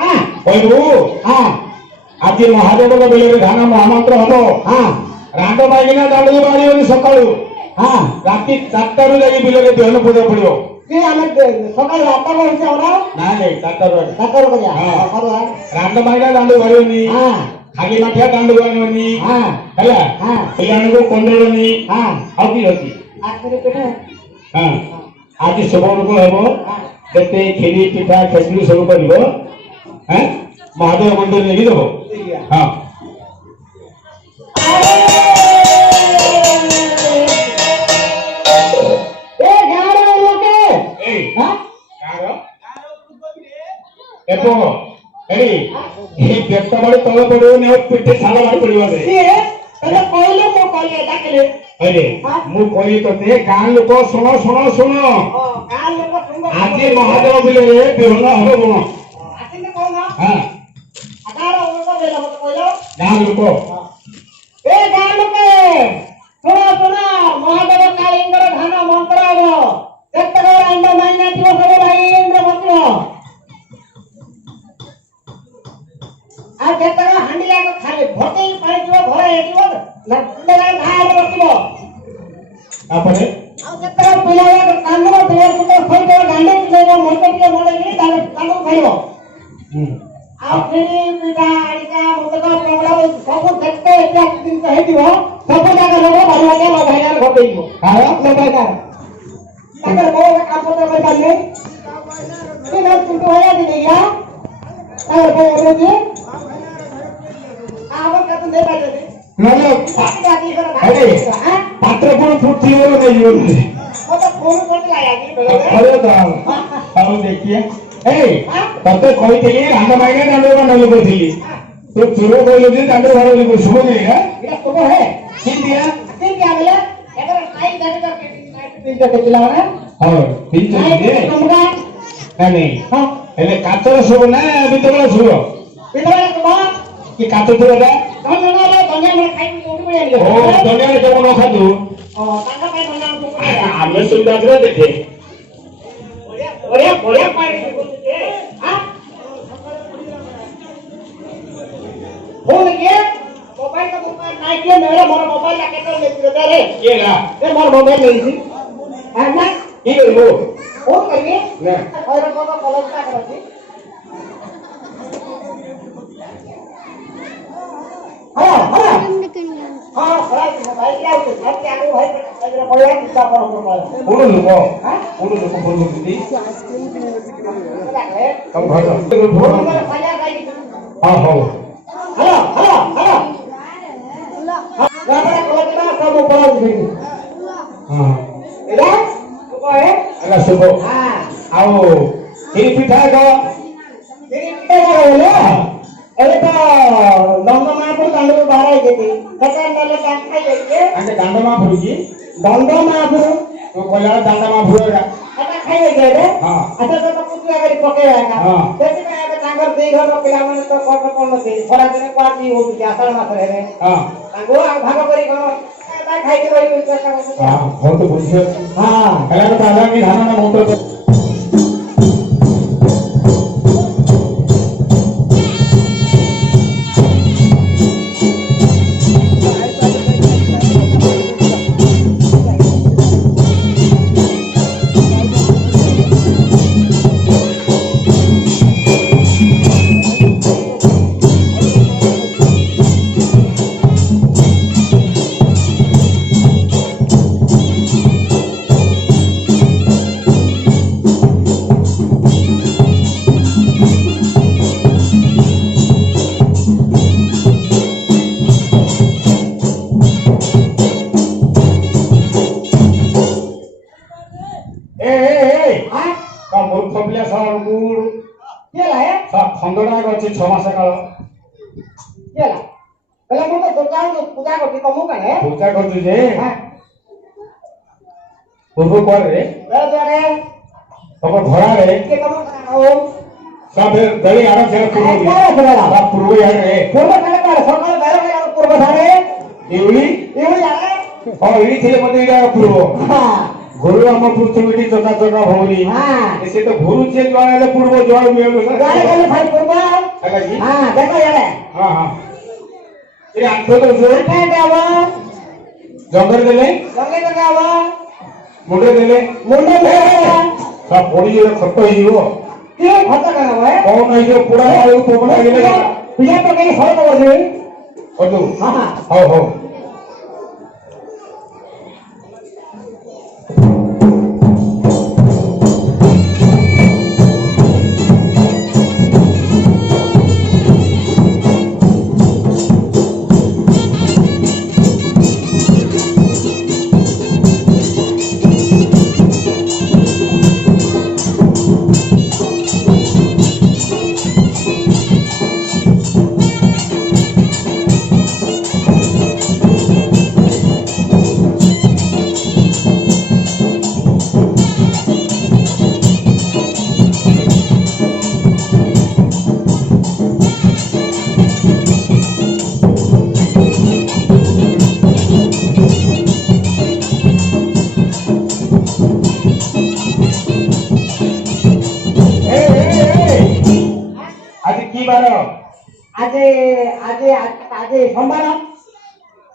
हां କହିବୁ हां ଆଜି ମହାଦେବଙ୍କ ବେଳରେ ଧାନ ମହାମନ୍ତ୍ର ହବ। हां ରାଣ୍ଡ ମାଇକିନା ଦାଣ୍ଡକୁ ବାହାରିବନି ସକାଳୁ हां ରାତି 4ଟାରୁ ଯାଇକି ବିଲରେ ବିହନ ପୂଜା ପଡିବ। କି ଆମେ ସକାଳ 8ଟା କରିছে আমরা ନାଇଁ ନାଇଁ 4ଟାରୁ 7ଟା କରିବା हां କରିବା ରାଣ୍ଡ ମାଇକିନା ଦାଣ୍ଡକୁ ବାହାରିବନି। हां ଖାଲି ମାଠିଆ ଦାଣ୍ଡକୁ ଆଣିବନି हां ହେଲା। हां ପିଲାମାନଙ୍କୁ କନ୍ଦେଇବନି। हां ଆଉ କି ଅଛି ଆଖରି ପିଠା ହଁ ଆଜି ଶୁଭରୂପ ହେବ। हां କେତେ କ୍ଷୀରି ପିଠା ଖେଚୁଡ଼ି ସବୁ କରିବ। ହଁ ମହାଦେବ ମନ୍ଦିର ନେଇକି ଦେବ। ହଁ ए गाडा लोके ଏଇ हां କାହାର ଏପୋ ଏଇ ଏହି ବ୍ୟକ୍ତ ବଳି ତଳେ ପଡ଼ିବନି ଆଉ ପିଠି ଛାଲ ବାହାରି ପଡ଼ିବ ରେ। କିଏ ତତେ କହିଲେ ମୁଁ କହିଲେ ଡାକିଲେ ଆରେ ମୁଁ କହି ତତେ ଗାଁ ଲୋକ ଶୁଣ ଶୁଣ ଶୁଣ ଗାଁ ଲୋକ ଶୁଣିବ ଆଜି ମହାଦେବ ବିଲରେ ବିହନ ହବ। ଆସିଲେ କହୁନ ହଁ ଗାଁ ଲୋକ ବେଲା ମତେ କହିଲ ଗାଁ ଲୋକ ଏ ଗାଁ ଲୋକେ ଶୁଣ ଶୁଣ ମହାଦେବ କାଳୀଙ୍କର ଧାନ ମନ୍ତ୍ର ହବ କେତେକ ରାଣ୍ଡ ମାଇନା ଥିବ ସବୁ ଲାଇନରେ ବସିବ ଆଉ କେତେକ ହାଣ୍ଡି ଯାକ ଖାଲି ଭର୍ତ୍ତି ପାଣି ଥିବ ଘରେ ହେଇଥିବ ଧାନ ରଖିବ ତାପରେ ଆଉ କେତେକ ପିଲା ଯାକ କାନ୍ଦୁର ଥିବ ସହିତ ଦାଣ୍ଡ ପିଲେଇବ ମତେ ଟିକେ ମଡେଇକି ତାଙ୍କୁ ଖାଇବ ଆଉ କ୍ଷୀରି ପିଠା ଆରିକା ମୋଦକ ପୋଡା ସବୁ କେତେ ଇତ୍ୟାଦି ଜିନିଷ ହେଇଥିବ ସବୁ ଜାଗା ଲୋକ ବାରିବାରିଆ ଲଗାଇବାର ଘଟେଇଯିବ କାହାର ଲଗାଇବାର ତାଙ୍କର ବହୁତ କାମ କରିପାରିଲେ କି ନା କିନ୍ତୁ ଭୟା ଦିଦିଆ ତାଙ୍କର ବହୁତ ଅଛି ଆମ କେତେ ଦେଇପାରିବେ ନହେଲେ ପାତ୍ର ପୁଣି ଫୁଟିବ ନେଇଯିବ ମତେ ଫୋନ କରିଥିଲା ଆଜି ଆଉ ଦେଖିଆ ଏଇ ତତେ କହିଥିଲି ରାଣ୍ଡ ମାଇନା ଦାଣ୍ଡ ନଲି କରିଥିଲି ତୁ ଚୁର କହିଲୁ ଯେ ଦାଣ୍ଡ ଘର ଶୁଭ ନାହିଁ ନା ଏଇଟା ଶୁଭ ହେ କିନ୍ତିଆ କେମିତି ଆଣିଲେ ଏଥର ନାଇଁ ଦେଖିଲା ମାନେ ହଁ ଠିକ ଅଛି ଯେ ତମକା ନାଇଁ ହଁ ହେଲେ କାଚର ଶୁଭ ନା ଭିତର ଶୁଭ ବିଧବା ଶୁଭ କି କାଚ ଥିବ ଏଟା ଧନ୍ୟବାଦ ଧନ୍ୟବାଦ ଖାଇକି କୋଉଠି ମିଳିବ ଓ ଦୁନିଆରେ କେବଳ ନ ଖାଦୁ ତାଙ୍କ ପାଇଁ ଧନ୍ୟବାଦ ଆମେ ସୁବିଧା ଥିଲା ଦେଖେ ବଢିଆ ବଢିଆ ପାଣି ବୋଲୁଛେ फोन किए मोबाइल का मोबाइल नहीं किया मेरा मोर मोबाइल ला केते लेते रे ये ला ए मोर मोबाइल नहीं थी है ना ये लो फोन करिए ना और को कॉलेज का करती हां हां हां भाई मोबाइल क्या होते है क्या को भाई अगर बोला कितना पर मोबाइल पुरो लोको हां पुरो लोको फोन करती कम भाई फोन नंबर फाया गई हां हां हेलो हेलो हेलो राबड़ा कोलकता सब ऊपर उठी हां एला तो है अला सुबो हां आओ ये पिठा का तेरी पिता बोले अरे तो दंड महापुर दंड को बाहर आई थी कथा नले बैंक खाई गई अंदर दांड मा फुरुजी दंड महापुर तो कोला दांड मा फुरुगा कथा खाई गई रे हां अच्छा तो कुछ आगे पकेगा हां देखि मैं आगे तांगर देई घर पिला माने तो कोट कोन दे थोड़ा दिन पार्टी हो गई आषाढ़ मास रे हां तांगो भाग करी कोन खाई के रही हां हो तो बुझियो हां कला तो आधा की धाना ना मोटर खंडना करछि 6 मास काल केला पहले मो तो दुकान को पूजा करती कमु कने पूजा करछु जे हां पूर्व पर रे रे तब घोड़ा रे के कमु ओ सब गली आरो से पूर्व यार रे पूर्व कने पर सकाळ बेरा बेरा पूर्व धारे इउली यार हां इडी थिले मते या पूर्व हां गुरु हम पृथ्वी चका चका भौरी हां से तो गुरु जे जवाले पूर्व जवाल मियो गाले गाले भाई पूर्व ଆଜ୍ଞା ହଁ ଦେଖ ଇଆଡେ ହଁ ହଁ ଏ ଆଣ୍ଠୁ ଦଉଛୁ ଆଠେ ହବ ଜଙ୍ଗରେ ଦେଲେ ଜଙ୍ଗେ ଟଙ୍କା ହବ ମୁଣ୍ଡରେ ଦେଲେ ମୁଣ୍ଡ ପଡିଯିବ ଖତ ହେଇଯିବ କିଏ ଖତ ଟଙ୍କା ହବ କଣ ହେଇଯିବ ପୁରା ବେଳକୁ ପବନ ଲାଗିଲେ ପିଲା ପକେଇକି ସର କରିଦେବି କରିଦବୁ ହଁ ହଁ ହଉ ହଉ ଆଜି କି ବାର ଆଜି ଆଜି ଆଜି সোমবার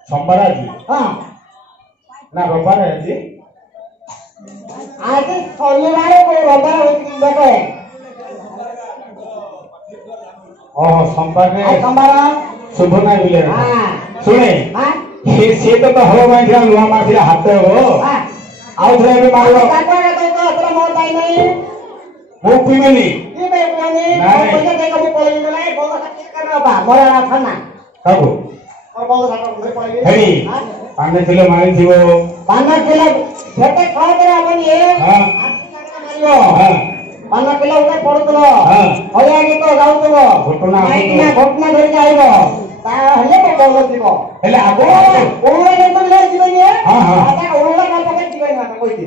সোমবার ଆଜି হ্যাঁ ନା ରବିବାର ଆଜି আজ শনিবার রবিবার দেখো ଓହୋ ସୋମବାରରେ আজ সোমবার ଶୁଭ ନାହିଁ ବିଲେ হ্যাঁ ଶୁଣେ হ্যাঁ ସିଏ ତ ହଳ ମାରିଥିଲା ନୂଆ ମାରିଥିଲା ହାତ ହବ হ্যাঁ ଆଉ ଥରେ ଏବେ ମାରିବ কাকড়া তো তো তোরা মোর তাই নাই ମୁଁ ପିଇବିନି কি বে প্রাণী নাই। পয়সা দেখো মু পড়ি নাই বড় হাত কেন বাবা মরা রাখা না କାକୁ আর বড় হাত ধরে পড়ি হেৰি ପାନେ ଥିଲେ ମାରିଥିବ পানা কিলো সেটা খাওয়া করে আপনি এ ହଁ আশি টাকা মারিও ହଁ পানা কিলো উঠে পড়ুছিল হ্যাঁ হইয়া গীত গাউছিল ঘটনা মাইকিনা ঘটনা ধরিକି আইব তাহলে তো বল দিব ହେଲେ ଆଗ ওলা গল্প লে দিবেন হ্যাঁ, হ্যাঁ। দাদা ওলা গল্প কে দিবেন না কইছি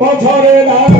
পছরে না